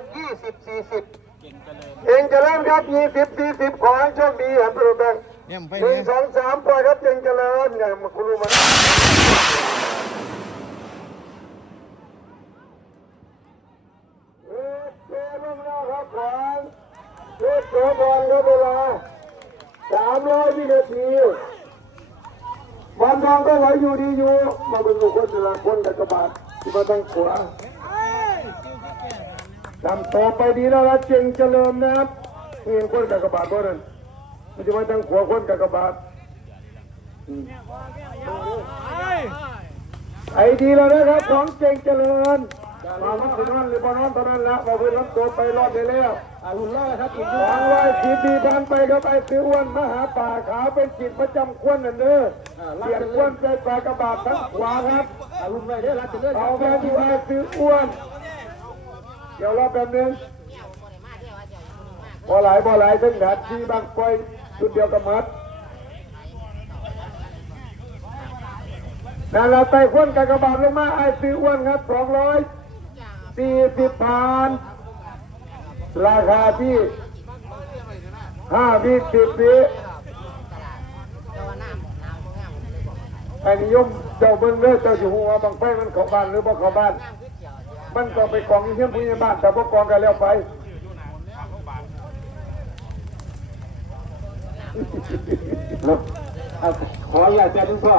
นยี่สิบสี่สิบเก่งกันเลยเองเจริญครับยี่สิบสี่สิบขอให้โชคดีครับทุกท่านเนี่ยไปหนึ่เนี่งยสองสามปล่อยครับเองเจริญเนี่ยมาคุณรู้ไหมเอ๊ะเจ๊ลงแล้วครับขวางเอ๊ะโจบอลครับเวลาสามร้อยวินาทีบอลทองก็ไหวอยู่ดีอยู่ มาเป็นลูกคนละคนกับกระบาดที่มาตั้งขวา ทำต่อไปดีแล้วละเจงเจริญนะครับเห็นคนกับกระบาดบ่นั่นมันจะมาตั้งขวาคนกับกระบาดอืมไอ้ดีแล้วนะครับของเจงเจริญมามันสินอนหรือบอนอนตอนนั้นละมาเพื่อนรับตัวไปรอดได้แล้วอารุณรอดครับอีกสองร้อยสิบปีผ่านไปครับไอ้ซื้ออ้วนมหาป่าขาวเป็นจิตประจำควนนั่นเด้อเสียงควนใจปลากระบาดทั้งขวาครับอารุณไว้เด้อรับจะเลื่อนเอาแม่ที่ไอ้ซื้ออ้วน เดี๋ยวรอแป๊บนึงบ่หลายบ่หลายถึงดัดที่บางปล่อยชุดเดียวกับมัดนั่นเราไต่ควนกากระบาดลงมาไอ้ซื้ออ้วนครับสองร้อยสี่สิบผ่านราคาที่ห้าวิสิบวิไอ้นิยมเจ้าเบิ้งเด้อเจ้าอยู่หัวบางไฟมันเข้าบ้านหรือบ่เข้าบ้าน มันก็ไปกองอยู่เที่อนผู้ใหญ่บ้านแต่พวกกองกันแล้วไปขออย่าเจทุกพ่อ